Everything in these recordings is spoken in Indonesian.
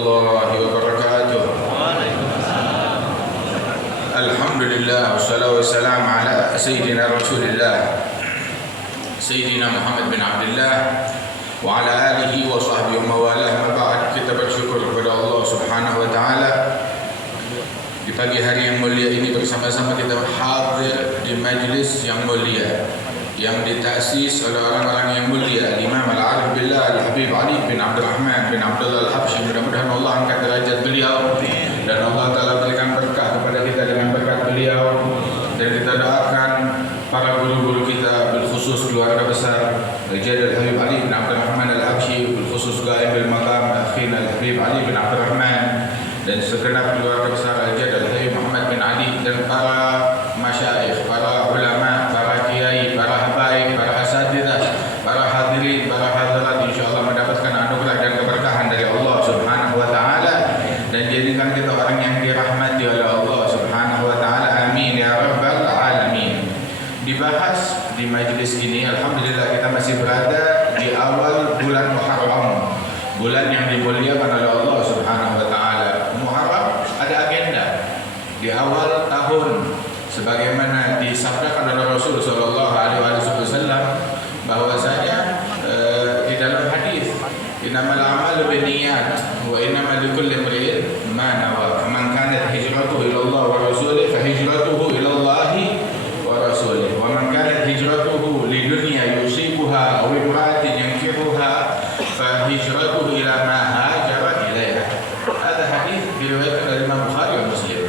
warahmatullahi wabarakatuh. Alhamdulillah wassalatu wassalamu ala sayyidina Rasulillah Sayyidina Muhammad bin Abdullah wa ala alihi wa sahbihi wa mawalah. Maba'ad, kita bersyukur kepada Allah Subhanahu wa taala di pagi hari yang mulia ini bersama-sama kita hadir di majlis yang mulia yang ditasis oleh orang-orang yang mulia, Imam Al-Arif Billah Al-Habib Ali bin Abdul Rahman bin Abdullah Al-Habsyi. Mudah-mudahan Allah angkat derajat beliau dan Allah Ta'ala berikan berkah kepada kita dengan berkat beliau. Dan kita doakan para guru-guru kita, bilkhusus keluarga besar Al-Jad Al-Habib Ali bin Abdul Rahman Al-Habsyi, bilkhusus Gaib Al-Maqam Akhina Al-Habib Ali bin Abdul Rahman, dan segenap keluarga besar Al-Jad Al-Habib Muhammad bin Ali, dan para masyayikh, para ulama, para kiai, para habaib, para asatidzah, para hadirin, para hadirat, insyaallah mendapatkan anugerah dan keberkahan dari Allah Subhanahu wa taala, dan jadikan kita orang yang dirahmati oleh Allah Subhanahu wa taala. Amin ya rabbal alamin. Dibahas di majlis ini, alhamdulillah kita masih berada di awal bulan Muharram, bulan yang dimuliakan oleh Allah Subhanahu wa taala. Muharram ada agenda di awal tahun, sebagaimana disabdakan oleh Rasul sallallahu alaihi wasallam bahwasanya di dalam hadis, innamal a'malu binniyat wa innamal likulli imri'in ma nawa. Man kanat hijratuhu ila Allah wa rasulih fa hijratuhu ila Allah wa rasulih, wa man kanat hijratuhu lidunya yusibuha aw imra'atin yankihuha fa hijratuhu ila ma hajara ilaiha. Ada hadis diriwayatkan oleh Imam Bukhari dan Muslim.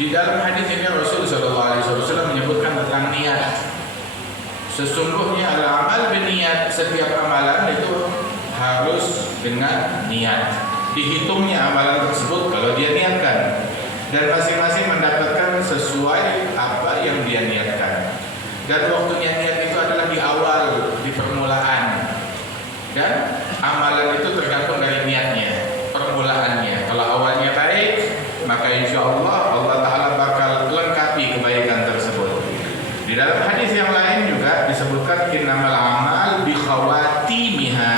Di dalam hadis ini Rasul sallallahu alaihi wasallam menyebutkan tentang niat. Sesungguhnya al-amal binniat, setiap amalan itu harus dengan niat. Dihitungnya amalan tersebut kalau dia niatkan, dan masing-masing mendapatkan sesuai apa yang dia niatkan. Dan waktunya niat itu adalah di awal, di permulaan. Dan amalan itu tergantung dari niatnya, permulaannya. Kalau awalnya baik, maka insya Allah Allah Ta'ala bakal lengkapi kebaikan tersebut. Di dalam hadis yang lain juga disebutkan innamal a'mal bi khawatimiha.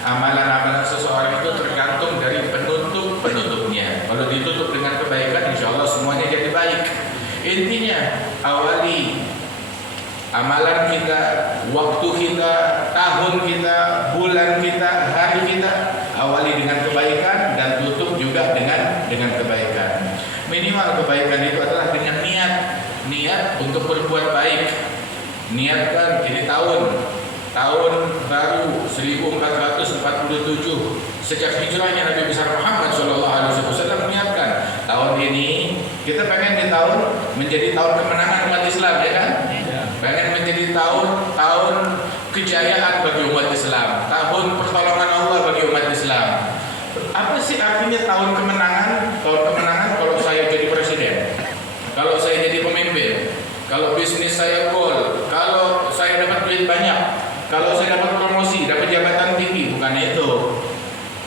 Amalan-amalan seseorang itu tergantung dari penutup-penutupnya. Kalau ditutup dengan kebaikan, insya Allah semuanya jadi baik. Intinya, awali amalan kita, waktu kita, tahun kita, bulan kita, hari kita, awali dengan kebaikan dan tutup juga dengan kebaikan. Minimal kebaikan itu adalah dengan niat untuk berbuat baik. Niatkan ini tahun baru 1447 sejak hijrahnya Nabi besar Muhammad SAW. Niatkan tahun ini kita pengen di tahun menjadi tahun kemenangan umat Islam, ya kan? Pengen menjadi tahun kejayaan bagi umat Islam, tahun pertolongan Allah bagi umat Islam. Apa sih artinya tahun kemenangan? Tahun kemenangan kalau saya jadi presiden, kalau saya jadi pemimpin, kalau bisnis saya goal, kalau saya dapat duit banyak, kalau saya dapat promosi, dapat jabatan tinggi. Bukan itu.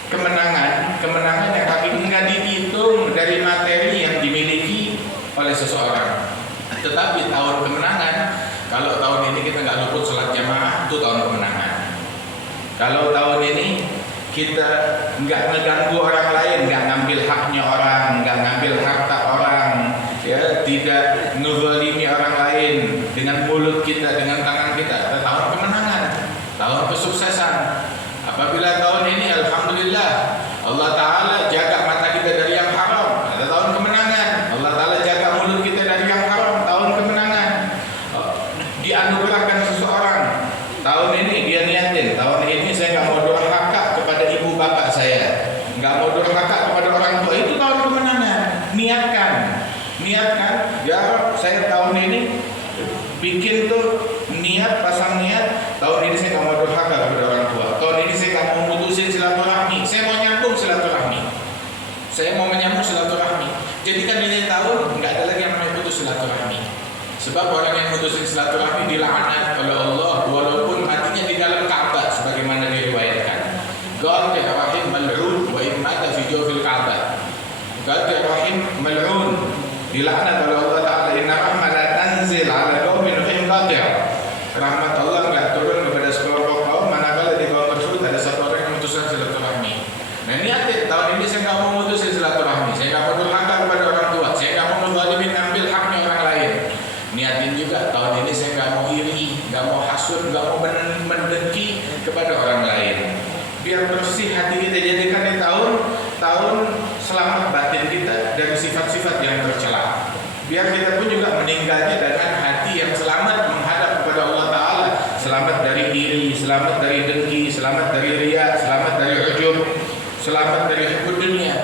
Kemenangan yang hakiki nggak dihitung dari materi yang dimiliki oleh seseorang. Tetapi tahun kemenangan, kalau tahun ini kita nggak luput sholat jamaah, itu tahun kemenangan. Kalau tahun ini kita nggak ngeganggu orang lain, nggak ngambil haknya orang, nggak ngambil harta orang, ya, tidak ngezalimi orang lain dengan mulut kita, dengan tangan kita, ada tahun kemenangan, tahun kesuksesan. Apabila tahun ini alhamdulillah Allah Ta'ala jaga mata kita dari yang haram, ada tahun kemenangan. Allah Ta'ala jaga mulut kita dari yang haram, tahun kemenangan. Dianugerahkan seseorang, tahun ini dia niatin, tahun ini saya nggak mau durhaka kepada ibu bapak saya, nggak mau durhaka kepada orang tua, itu tahun kemenangan. Niatkan, ya saya tahun ini bikin tuh niat, pasang niat, tahun ini saya nggak mau durhaka kepada orang tua, tahun ini saya nggak mau mutusin silaturahmi, saya mau nyambung silaturahmi, saya mau menyambung silaturahmi. Jadikan ini tahun nggak ada lagi yang namanya putus silaturahmi. Sebab orang yang putusin silaturahmi dilaknat oleh Allah walaupun matinya di dalam Ka'bah, sebagaimana diriwayatkan. Qati' rahim mal'un wa in mata fi jawfil Ka'bah. Qati' rahim mal'un, dilaknat oleh Allah Ta'ala. Inna rahmah la tanzil ala qaumin qati'. Rahmat Allah enggak turun kepada sekelompok kaum manakala di kaum tersebut ada satu orang yang memutuskan silaturahmi. Nah, niatin tahun ini saya selamat batin kita dari sifat-sifat yang tercela. Biar kita pun juga meninggalnya dengan hati yang selamat menghadap kepada Allah Ta'ala. Selamat dari iri, selamat dari dengki, selamat dari riya, selamat dari ujub, selamat dari hubud dunia.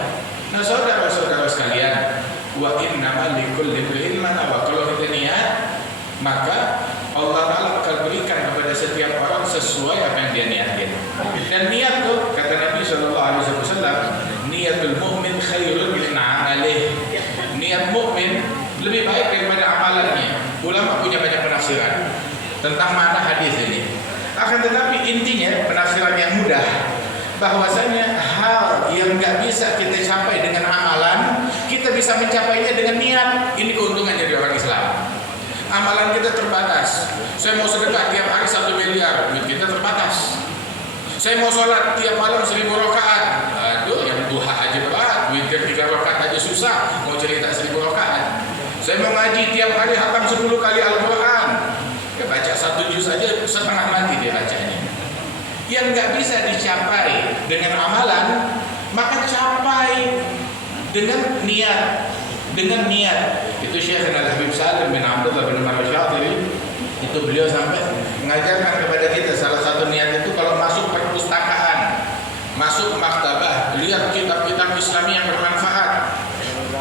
Nah saudara-saudara sekalian, wa innama likulli imri'in ma nawa. Kalau kita niat, maka Allah Ta'ala akan berikan kepada setiap orang sesuai apa yang dia niatin. Dan niat tuh, kata Nabi SAW, niatul mu'min khairun min amalih. Niat mukmin lebih baik daripada amalannya. Ulama punya banyak penafsiran tentang makna hadis ini. Akan tetapi intinya penafsiran yang mudah, bahwasanya hal yang nggak bisa kita capai dengan amalan, kita bisa mencapainya dengan niat. Ini keuntungan jadi orang Islam. Amalan kita terbatas. Saya mau sedekah tiap hari 1 miliar, duit kita terbatas. Saya mau sholat tiap malam 1000 rakaat. Aduh, yang duha aja berat, witir 3 rakaat aja susah, mau cerita 1000 rakaat. Saya mau ngaji tiap hari hatam 10 kali Al-Quran. Ya baca 1 juz aja setengah mati dia bacanya. Yang nggak bisa dicapai dengan amalan, maka capai dengan niat. Dengan niat. Itu Syekh Al-Habib Salim bin Abdullah bin Umar Al-Syatiri, itu beliau sampai mengajarkan kepada kita salah satu niat itu kalau masuk perpustakaan, masuk maktabah, lihat kitab-kitab Islami yang bermanfaat.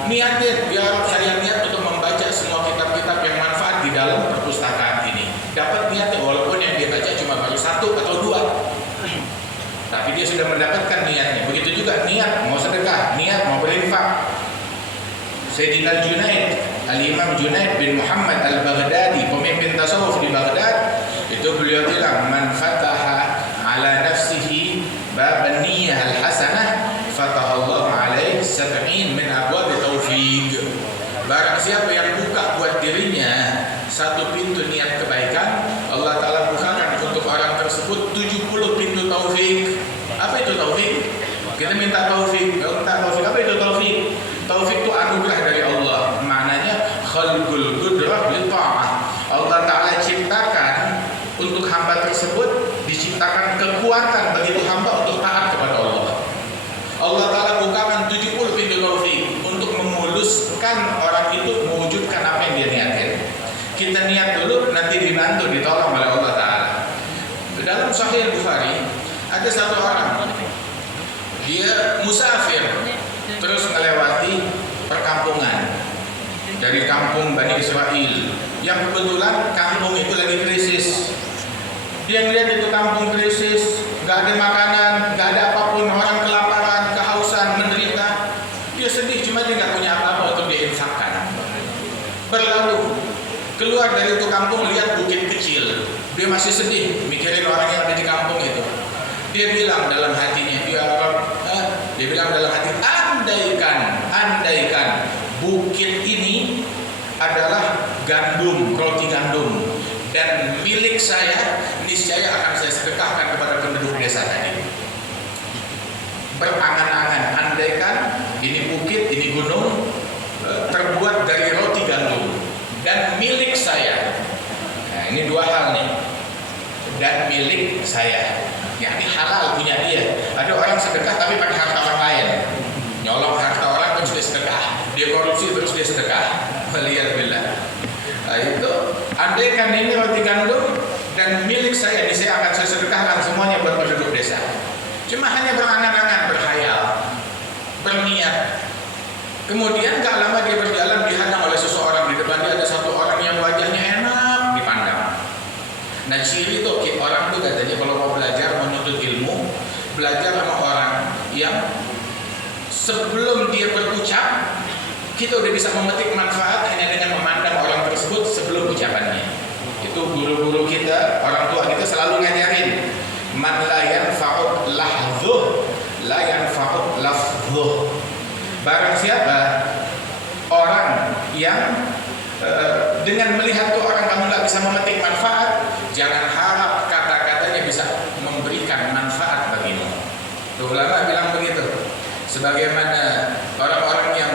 Niatnya biar saya niat untuk membaca semua kitab-kitab yang manfaat di dalam perpustakaan ini. Dapat niatnya walaupun yang dia baca cuma baru 1 atau 2. Tapi dia sudah mendapatkan niatnya. Begitu juga niat mau sedekah, niat mau berinfak. Sayyidina Junaid, Al-Imam Junaid bin Muhammad Al-Baghdadi, pemimpin tasawuf di Baghdad, itu beliau bilang, man fataha ala nafsihi bab niyyah al-hasanah fatahallahu alaihi 70 min abwab taufiq. Barang siapa yang buka buat dirinya satu pintu niat kebaikan, Allah Ta'ala bukakan untuk orang tersebut 70 pintu taufik. Apa itu taufik? Kita minta taufik. Apa itu taufik? Taufik itu anugerah dari Allah. Maknanya khalqul qudrah li ta'ah. Allah Ta'ala ciptakan untuk hamba tersebut, diciptakan kekuatan bagi itu hamba untuk taat kepada Allah. Allah Ta'ala bukakan 70 pintu taufik untuk memuluskan orang itu mewujudkan apa yang dia niatkan. Kita niat dulu, nanti dibantu, ditolong oleh Allah Ta'ala. Dalam Sahih Bukhari ada satu orang, dia musafir, terus melewati perkampungan dari kampung Bani Israel yang kebetulan kampung itu lagi krisis. Dia ngeliat itu kampung krisis, gak ada makanan, gak ada apapun, orang kelaparan, kehausan, menderita. Dia sedih, cuma dia gak punya apa-apa untuk diinfakkan. Berlalu keluar dari itu kampung, lihat bukit kecil. Dia masih sedih mikirin orang yang ada di kampung itu. Dia bilang dalam hatinya, dia bilang dalam hati, andaikan bukit ini adalah gandum, roti gandum, dan milik saya, niscaya akan saya sedekahkan kepada penduduk desa tadi. Berangan-angan, andaikan ini bukit, ini gunung, terbuat dari roti gandum dan milik saya. Nah, ini 2 hal nih. Dan milik saya, yakni halal punya dia. Ada orang sedekah tapi pakai harta orang lain, nyolong harta orang terus dia sedekah, dia korupsi terus dia sedekah. Waliyadzubillah. Nah, itu andaikan ini roti gandum dan milik saya, ini saya akan saya sedekahkan semuanya buat penduduk desa. Cuma hanya berangan-angan, berhayal, berniat. Kemudian gak lama dia berjalan, dihadang oleh seseorang. Di depan dia ada satu orang yang wajahnya enak dipandang. Nah, ciri itu orang itu katanya kalau mau belajar, menuntut ilmu, belajar sama orang yang sebelum dia berucap, kita udah bisa memetik manfaat hanya dengan memandang orang tersebut sebelum ucapannya. Itu guru-guru kita, orang tua kita selalu ngajarin, man la yanfa'u lahdhuh la yanfa'u lafdhuh. Barang siapa orang yang dengan melihat tuh orang kamu nggak bisa memetik manfaat, jangan harap kata-katanya bisa memberikan manfaat bagimu. Ulama bilang begitu. Sebagaimana orang-orang yang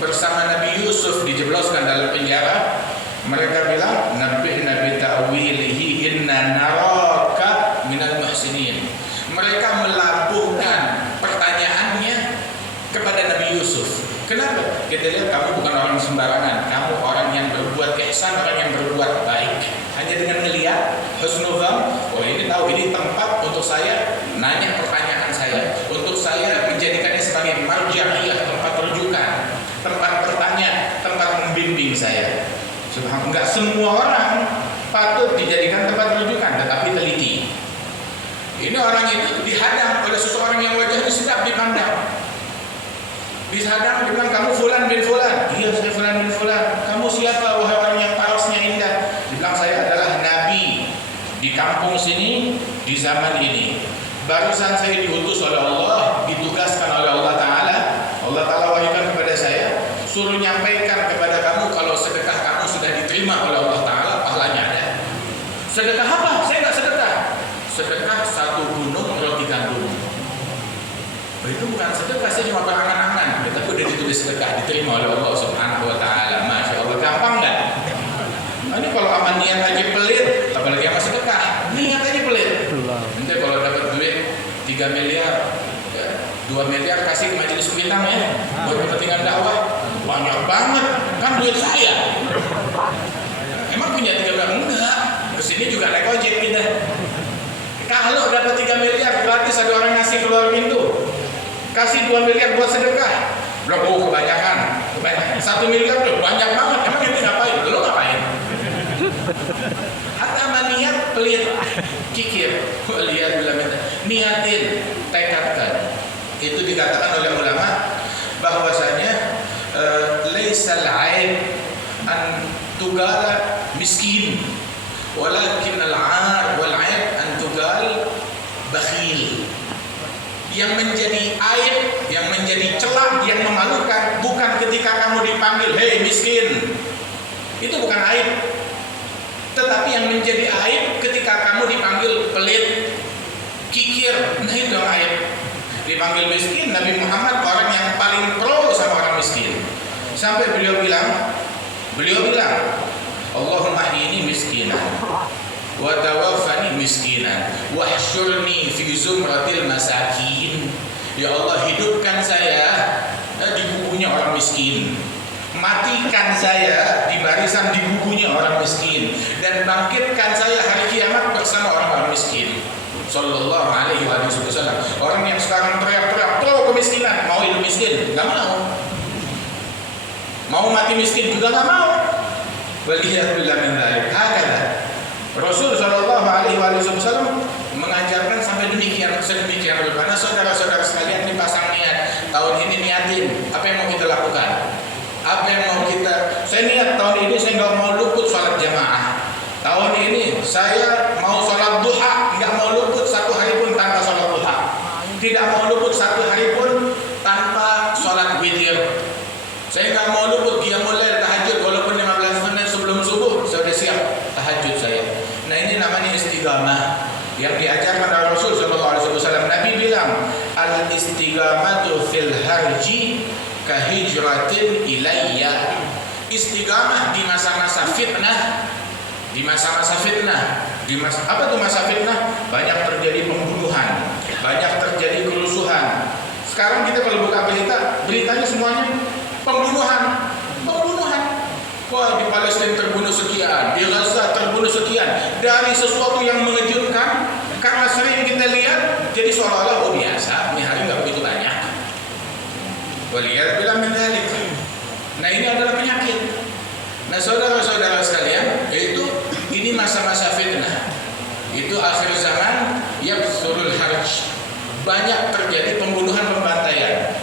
bersama Nabi Yusuf dijebloskan dalam penjara, mereka bilang, Nabi ta'wilihi inna naraka minal muhsinin. Mereka melabuhkan pertanyaannya kepada Nabi Yusuf. Kenapa? Kita lihat kamu bukan orang sembarangan, kamu orang yang berbuat ihsan, orang yang berbuat baik. Hanya dengan melihat husnuzan, oh ini tahu ini tempat untuk saya nanya pertanyaan saya, untuk saya menjadikannya sebagai marja'iyah, tempat rujukan, tempat bertanya, tempat membimbing saya. Subhanallah, enggak semua orang patut dijadikan tempat rujukan, tetapi teliti. Ini orang itu dihadang oleh seseorang yang wajahnya sedap dipandang. Dihadang, dia bilang, kamu fulan bin fulan. Iya, saya fulan bin fulan. Kamu siapa, wahai orang yang parasnya indah? Dia bilang, saya adalah nabi di kampung sini, di zaman ini. Barusan saya diutus oleh Allah, ditugaskan oleh Allah Ta'ala. Allah Ta'ala wahyukan kepada saya, suruh nyampaikan kepada kamu kalau sedekah kamu sudah diterima oleh Allah Ta'ala, pahalanya ada. Sedekah apa? Saya nggak sedekah. Sedekah 1 gunung roti gandum. Itu bukan sedekah, saya cuma berangan-angan. Tapi udah ditulis sedekah, diterima oleh Allah Subhanahu Wa Taala. Masya Allah, gampang nggak? Nah, ini kalau aman niat aja pelit, apalagi sama sedekah, niat aja pelit. Nanti kalau dapat duit 3 miliar, 2 miliar kasih ke majelis bintang ya, buat kepentingan dakwah, banyak banget, kan duit saya. Emang punya 3 miliar? Enggak. Kesini juga naik ojek kita. Kalau dapat 3 miliar gratis ada orang ngasih keluar pintu. Kasih 2 miliar buat sedekah. Bilang, oh kebanyakan. 1 miliar tuh banyak banget. Emang itu ngapain? Lo ngapain? Hatta niat pelit, kikir. Lihat bilang niatin, tekadkan. Itu dikatakan oleh ulama bahwasanya laisal aib an tugala miskin, walakin al-'ar wal 'aib an tugal bakhil. Yang menjadi aib, yang menjadi celah, yang memalukan bukan ketika kamu dipanggil, hei miskin. Itu bukan aib. Tetapi yang menjadi aib ketika kamu dipanggil pelit, kikir. Nah itu yang aib. Dipanggil miskin, Nabi Muhammad orang yang paling pro sama orang miskin. Sampai beliau bilang, Allahumma ini miskinan wa tawaffani miskinan wahsyurni fi zumratil masakin. Ya Allah, hidupkan saya di bukunya orang miskin, matikan saya di barisan di bukunya orang miskin, dan bangkitkan saya hari kiamat bersama orang-orang miskin. Sallallahu alaihi wasallam. Orang yang sekarang teriak-teriak pro kemiskinan, mau hidup miskin? Gak mau. Mau mati miskin juga gak mau. Waliyahulillah min dzalik. Hakala Rasul sallallahu alaihi wasallam mengajarkan sampai demikian, sedemikian rupa. Karena saudara-saudara sekalian dipasang niat. Tahun ini niatin, apa yang mau kita lakukan? Apa yang mau kita? Saya niat tahun ini saya nggak mau luput salat jamaah. Tahun ini saya mau salat duha, nggak mau luput 1 hari pun tanpa salat duha. Tidak mau luput 1 hari pun tanpa salat witir. Saya nggak mau luput qiyamul lail, tahajud, walaupun 15 menit sebelum subuh saya sudah siap tahajud saya. Nah ini namanya istiqamah yang diajarkan oleh Rasul sallallahu alaihi wasallam. Nabi bilang, al istiqamatu fil harji ka hijratin ilayya. Istiqamah di masa-masa fitnah. Di masa-masa fitnah. Apa itu masa fitnah? Banyak terjadi pembunuhan, banyak terjadi kerusuhan. Sekarang kita kalau buka beritanya semuanya pembunuhan. Wah, di Palestina terbunuh sekian, di Gaza terbunuh sekian. Dari sesuatu yang mengejutkan, karena sering kita lihat, jadi seolah-olah oh biasa, ini hari nggak begitu banyak. Waliyad bilang mendalik. Nah ini adalah penyakit. Nah saudara-saudara sekalian, yaitu ini masa-masa fitnah. Itu akhir zaman, yaksurul harj. Banyak terjadi pembunuhan, pembantaian.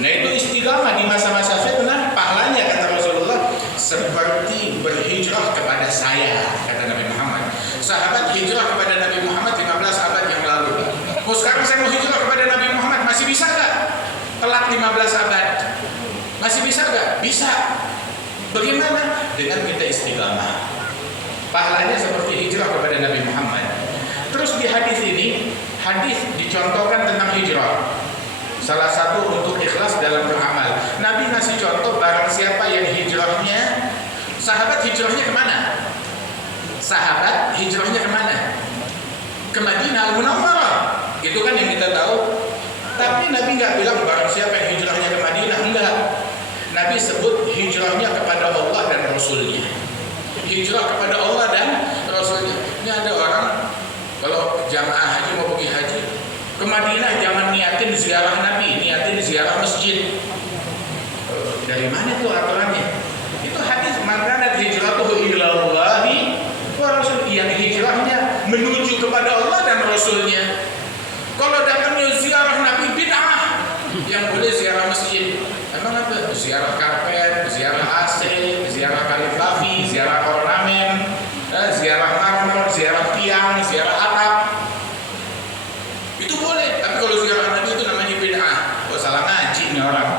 Nah itu istiqamah di masa-masa fitnah, pahalanya kata Rasulullah seperti berhijrah kepada saya, kata Nabi Muhammad. Sahabat hijrah kepada Nabi Muhammad 15 abad yang lalu. Oh sekarang saya mau hijrah kepada Nabi Muhammad, masih bisa gak? Telat 15 abad. Masih bisa gak? Bisa. Bagaimana? Dengan kita istiqamah. Pahalanya seperti hijrah kepada Nabi Muhammad. Terus di hadis ini, hadis dicontohkan tentang hijrah. Salah satu untuk ikhlas dalam beramal. Nabi ngasih contoh barang siapa yang hijrahnya, sahabat hijrahnya kemana? Sahabat hijrahnya kemana? Ke Madinah Al-Munawwarah. Itu kan yang kita tahu. Tapi Nabi nggak bilang barang siapa yang hijrahnya ke Madinah, enggak. Nabi sebut hijrahnya kepada Allah dan Rasulnya. Hijrah kepada Allah dan Rasulnya. Ini ada orang kalau jamaah haji mau pergi haji ke Madinah, jangan niatin ziarah Nabi, niatin ziarah masjid. Dari mana tuh aturannya? Itu hadis maka hijratuhu ilallahi wa rasul, yang hijrahnya menuju kepada Allah dan Rasulnya. Kalau datangnya ziarah Nabi bid'ah, yang boleh ziarah masjid. Emang apa? Ziarah karpet, ziarah AC, ziarah kaligrafi, ziarah ornamen, ziarah marmer, ziarah tiang, ziarah atap. Itu boleh. Tapi kalau ziarah Nabi itu namanya bid'ah. Oh, salah ngaji nih orang.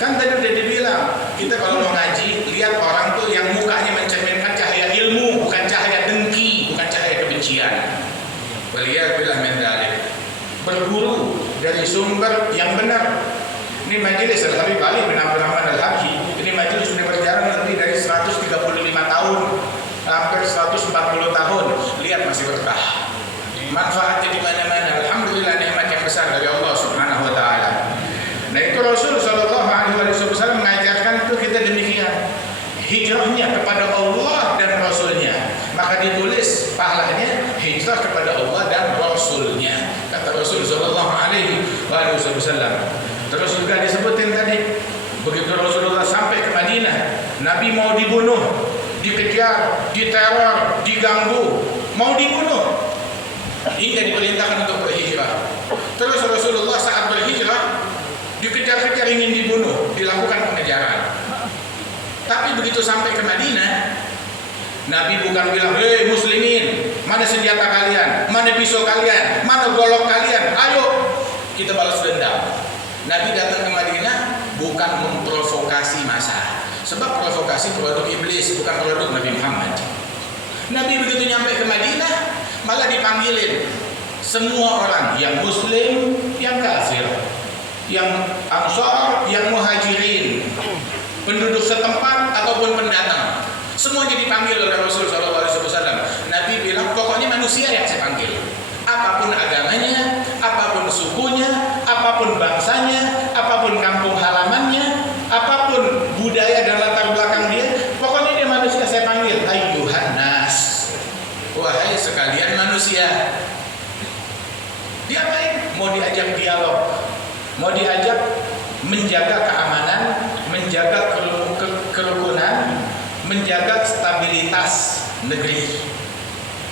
Kan tadi udah dibilang, kita kalau mau ngaji, lihat orang tuh yang mukanya mencerminkan cahaya ilmu, bukan cahaya dengki, bukan cahaya kebencian. Beliau bilang mendalik, berburu dari sumber yang benar. Ini majelis Al-Habib Ali bin Abdul Rahman Al-Habsyi. Ini majelis sudah berjalan lebih dari 135 tahun, hampir 140 tahun. Lihat masih berkah. Manfaatnya di mana-mana. Alhamdulillah, nikmat yang besar dari Allah Subhanahu wa taala. Nah, itu Rasul sallallahu alaihi wasallam mengajarkan itu kita demikian. Hijrahnya kepada Allah dan Rasulnya. Maka ditulis pahalanya hijrah kepada Allah dan Rasulnya. Kata Rasul sallallahu alaihi wasallam. Terus juga disebutin tadi, begitu Rasulullah sampai ke Madinah, Nabi mau dibunuh, dikejar, diteror, diganggu, mau dibunuh. Hingga diperintahkan untuk berhijrah. Terus Rasulullah saat berhijrah dikejar-kejar, ingin dibunuh, dilakukan pengejaran. Tapi begitu sampai ke Madinah, Nabi bukan bilang, hei muslimin, mana senjata kalian, mana pisau kalian, mana golok kalian, ayo kita balas dendam. Nabi datang ke Madinah bukan memprovokasi massa, sebab provokasi produk iblis, bukan produk Nabi Muhammad. Nabi begitu nyampe ke Madinah malah dipanggilin semua orang, yang muslim, yang kafir, yang ansar, yang muhajirin, penduduk setempat ataupun pendatang, semuanya dipanggil oleh Rasul SAW. Nabi bilang, pokoknya manusia yang saya panggil, apapun agamanya, apapun sukunya, apapun bangsanya, apapun kampung halamannya, apapun budaya dan latar belakang dia, pokoknya dia manusia saya panggil. Ayyuhan nas, wahai sekalian manusia. Diapain? Mau diajak dialog, mau diajak menjaga keamanan, menjaga kerukunan, menjaga stabilitas negeri.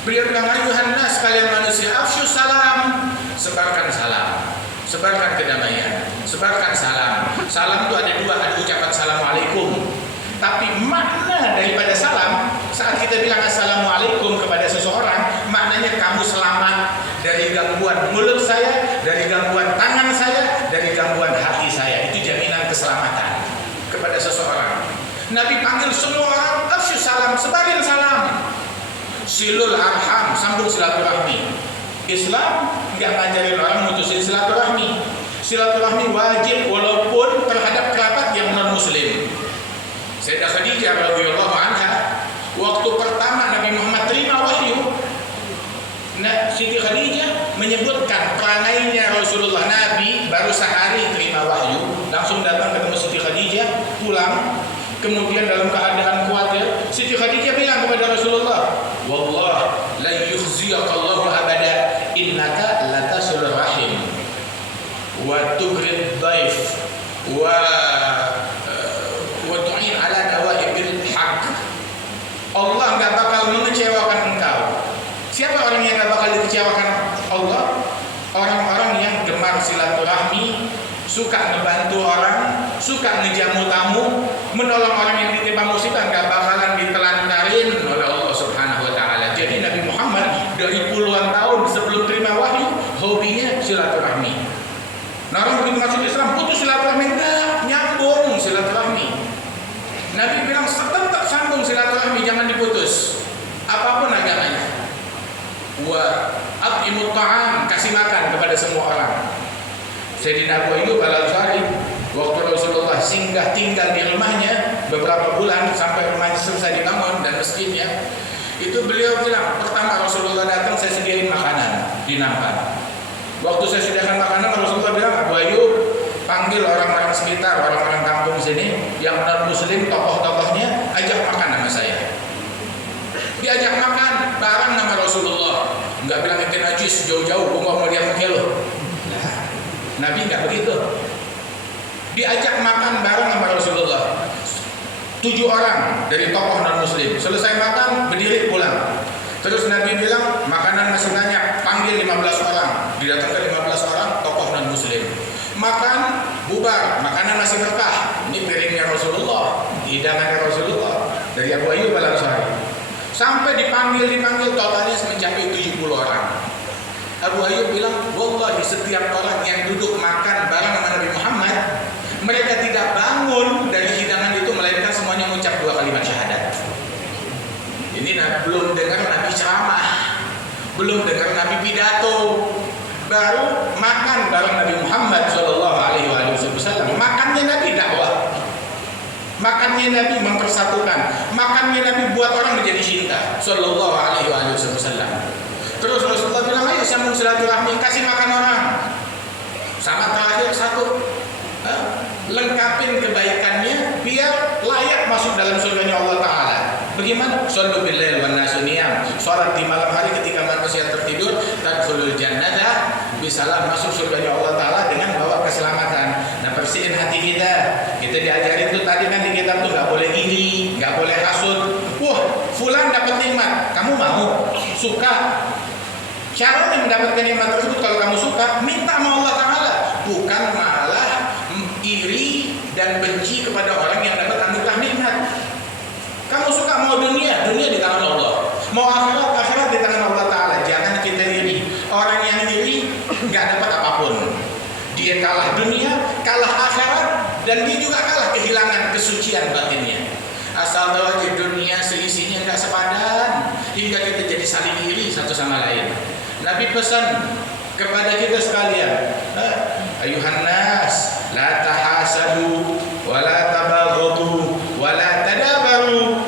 Beliau bilang, ayuhan nas, kalian manusia, afsyus salam, sebarkan salam, sebarkan kedamaian, sebarkan salam. Salam itu ada dua, ada ucapan assalamualaikum. Tapi makna daripada salam, saat kita bilang assalamualaikum kepada seseorang, maknanya kamu selamat dari gangguan mulut saya, dari gangguan tangan saya, dari gangguan hati saya. Itu jaminan keselamatan kepada seseorang. Nabi panggil semua orang, afsyus salam, sebarin salam. Silul arham, sambung silaturahmi. Islam nggak ngajarin orang mutusin silaturahmi. Silaturahmi wajib walaupun terhadap kerabat yang non muslim. Sayyidah Khadijah radhiyallahu anha, waktu pertama Nabi Muhammad terima wahyu, Siti Khadijah menyebutkan perangainya Rasulullah. Nabi baru sehari terima wahyu, langsung datang ketemu Siti Khadijah, pulang. Kemudian dalam keadaan khawatir, Siti Khadijah bilang kepada Rasulullah, wallah la yukhziyaqallahu abada innaka latasul rahim wa tugrid dhaif wa tu'in ala nawaibil haq. Allah enggak bakal mengecewakan engkau. Siapa orang yang enggak bakal dikecewakan Allah? Orang-orang yang gemar silaturahmi, suka ngebantu orang, suka ngejamu tamu, menolong orang yang ditimpa musibah, nggak bakalan ditelantarin oleh Allah Subhanahu wa taala. Jadi Nabi Muhammad dari puluhan tahun sebelum terima wahyu, hobinya silaturahmi. Nah, orang begitu masuk Islam, putus silaturahmi, enggak, nyambung silaturahmi. Nabi bilang tetap sambung silaturahmi, jangan diputus. Apapun agamanya. Wa at'imut ta'am, kasih makan kepada semua orang. Sayyidina Abu Ayyub Al-Ansari, waktu Rasulullah singgah tinggal di rumahnya beberapa bulan sampai rumahnya selesai dibangun dan masjidnya, itu beliau bilang, pertama Rasulullah datang saya sediain makanan di nampan. Waktu saya sediakan makanan, Rasulullah bilang, Abu Ayyub, panggil orang-orang sekitar, orang-orang kampung sini yang non muslim tokoh-tokohnya ajak makan sama saya. Diajak makan bareng nama Rasulullah. Enggak bilang itu najis jauh-jauh, gua mau lihat muka lo. Nah, Nabi enggak begitu. Diajak makan bareng sama Rasulullah. 7 orang dari tokoh non muslim. Selesai makan berdiri pulang. Terus Nabi bilang makanan masih banyak, panggil 15 orang. Didatangkan 15 orang tokoh non muslim. Makan bubar, makanan masih berkah. Ini piringnya Rasulullah, hidangannya Rasulullah dari Abu Ayyub Al-Ansari. Sampai dipanggil totalnya mencapai 70 orang. Abu Ayyub bilang, wallahi setiap orang yang duduk makan bareng sama Nabi Muhammad, mereka tidak bangun dari hidangan itu melainkan semuanya mengucap 2 kalimat syahadat. Ini belum dengar Nabi ceramah, belum dengar Nabi pidato, baru makan bareng Nabi Muhammad Shallallahu Alaihi Wasallam. Makannya Nabi dakwah, makannya Nabi mempersatukan, makannya Nabi buat orang menjadi cinta Shallallahu Alaihi Wasallam. Terus Rasulullah bilang, ayo sambung silaturahmi, kasih makan orang. Sama terakhir satu, lengkapin kebaikannya biar layak masuk dalam surganya Allah Ta'ala. Bagaimana? Shallu billail wan nasu niyam. Salat di malam hari ketika manusia tertidur, tadkhulul jannata, bisalah masuk surganya Allah Ta'ala dengan bawa keselamatan. Nah, bersihin hati kita. Kita diajarin tuh tadi kan di kitab tuh nggak boleh iri, nggak boleh hasud. Wah, fulan dapat nikmat, kamu mau? Suka? Cara mendapatkan nikmat tersebut kalau kamu suka, minta sama Allah Ta'ala, bukan malah iri dan benci kepada orang yang dapat anugerah nikmat. Kamu suka mau dunia di tangan Allah. Mau akhirat di tangan Allah Ta'ala. Jangan kita iri. Orang yang iri nggak dapat apapun. Dia kalah dunia, kalah akhirat, dan dia juga kalah kehilangan kesucian batinnya. Asal tahu aja dunia seisinya nggak sepadan, hingga kita jadi saling iri satu sama lain. Nabi pesan kepada kita sekalian, ayuhan nas, la tahasadu, wa la tabaghadu, wa la tadabaru.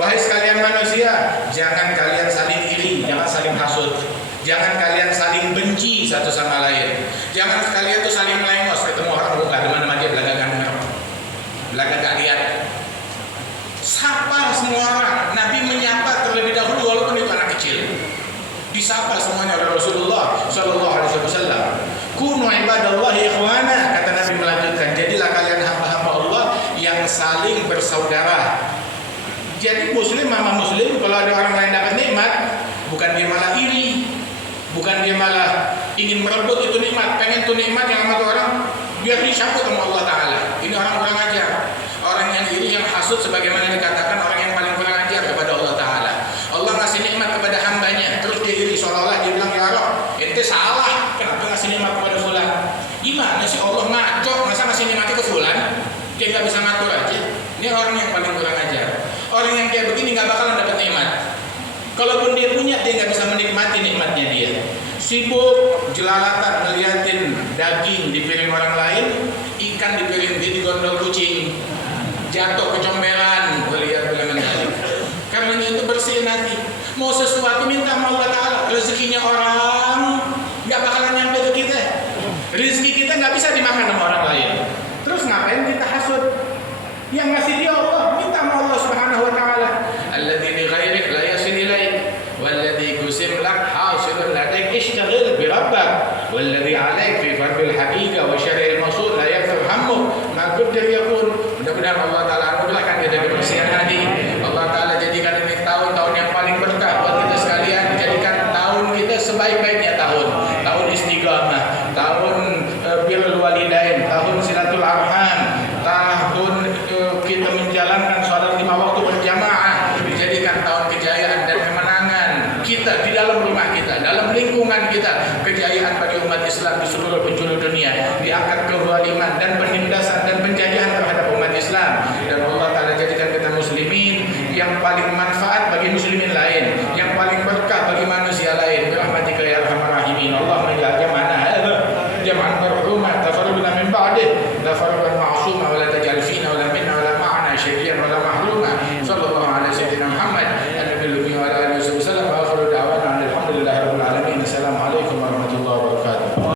Wahai sekalian manusia, jangan kalian saling iri, jangan saling hasud, jangan kalian saling benci satu sama lain, jangan kalian tuh saling melengos. Ketemu orang bukan teman-teman dia belaga gak lihat. Sapa semua orang. Nabi menyapa terlebih dahulu walaupun itu anak kecil. Disapa semuanya oleh Rasulullah Shallallahu Alaihi Wasallam. Kunu ibadallahi ikhwana, kata Nabi melanjutkan. Jadilah kalian hamba-hamba Allah yang saling bersaudara. Jadi muslim sama muslim, kalau ada orang lain dapat nikmat, bukan dia malah iri, bukan dia malah ingin merebut itu nikmat, pengen tuh nikmat yang sama tuh orang biar disambut sama Allah Ta'ala. Ini orang kurang ajar. Orang yang iri, yang hasud, sebagaimana dikatakan orang yang paling kurang ajar kepada Allah Ta'ala. Allah ngasih nikmat kepada hambanya, terus dia iri, seolah-olah dia bilang, ya Allah, ente salah, kenapa ngasih nikmat kepada fulan? Gimana sih Allah ngaco, masa ngasih nikmatnya ke fulan? Dia nggak bisa ngatur aja. Ini orang yang paling kurang ajar. Orang yang kayak begini nggak bakalan dapat nikmat. Kalaupun dia punya, dia nggak bisa menikmati nikmatnya dia. Sibuk jelalatan ngeliatin daging di piring orang lain, ikan di piring dia digondol kucing, jatuh kecomberan, melihat bilangan kali. Karena itu bersihin hati. Mau sesuatu minta sama Allah Ta'ala. Rezekinya orang nggak bakalan nyampe ke kita. Rezeki kita nggak bisa dimakan sama orang lain. Terus ngapain kita hasud? Yang ngasih